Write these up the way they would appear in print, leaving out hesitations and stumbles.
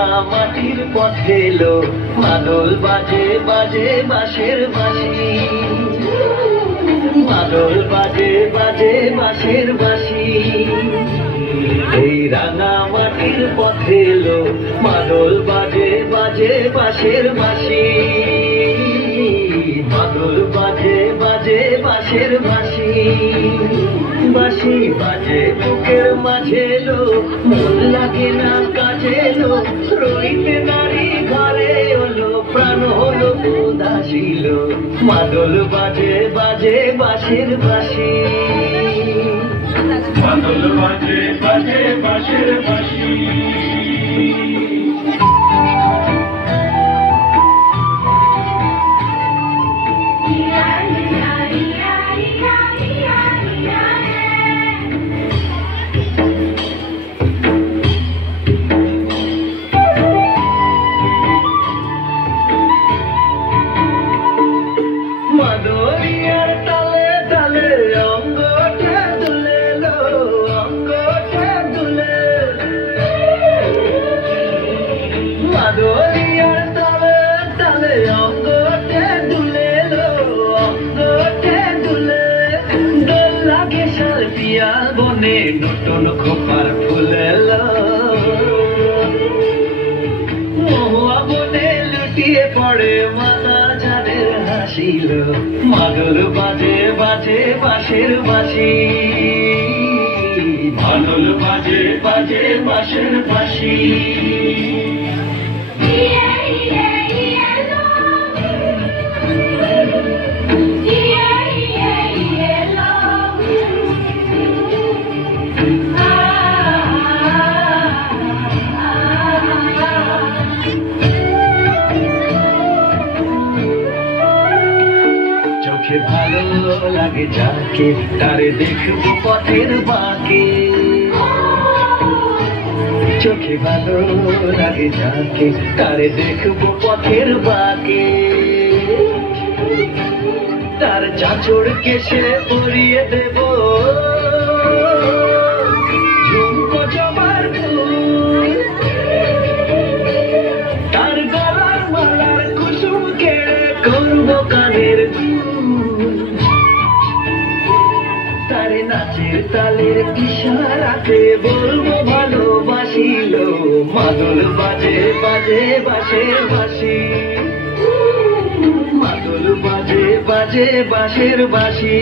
রাঙা মাটির পথে এলো মাদল বাজে বাজে বাঁশের বাঁশি মাদল বাজে বাজে বাঁশের বাঁশি এই রাঙা মাটির পথে এলো মাদল বাজে বাজে বাঁশের বাঁশি মাদল বাজে বাজে বাঁশের বাঁশি বাঁশি বাজে বুকের মাঝে এলো মন লাগে না কাজে এলো রইতে নারী ঘরে হলো প্রাণ হলো উদাসীল মাদল বাজে বাজে বাঁশের বাঁশি মাদল বাজে বাজে বাঁশের বাঁশি মাদরিয়ার তালে তালে অঙ্গটা দুলে লো অঙ্গটা দুলে মাদরিয়ার তালে তালে অঙ্গটা দুলে লো অঙ্গটা দুলে দোল লাগে সালপিয়া বনে নতুন খোপার ফুলে লো মহুয়া বনে লুটিয়ে পড়ে মাথা ঝাড়ের হাসিল মাদল বাজে বাজে বাঁশের বাঁশি মাদল বাজে বাজে বাঁশের বাঁশি চোখে ভালো লাগে যাকে তারে দেখবো পথের বাঁকে চোখে ভালো লাগে যাকে তারে দেখবো পথের বাঁকে তার চাঁচড় কেসে পরিয়ে দেব ঝুমকো জবার ফুল তার গলার মালার কুসুম কেড়ে করবো কানের দুল তারে নাচের তালের ইশারাতে বলবো ভালোবাসিল মাদল বাজে বাজে বাঁশের বাঁশি মাদল বাজে বাজে বাঁশের বাঁশি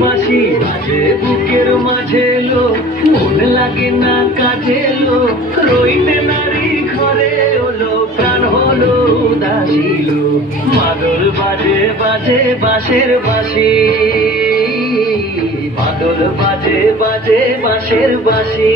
বাঁশি বাজে বুকের মাঝে লো মন লাগে না কাজে লো রইতে নারী ঘরে হলো প্রাণ হলো উদাসীল মাদল বাজে বাজে বাঁশের বাঁশি মাদল বাজে বাজে বাঁশের বাঁশি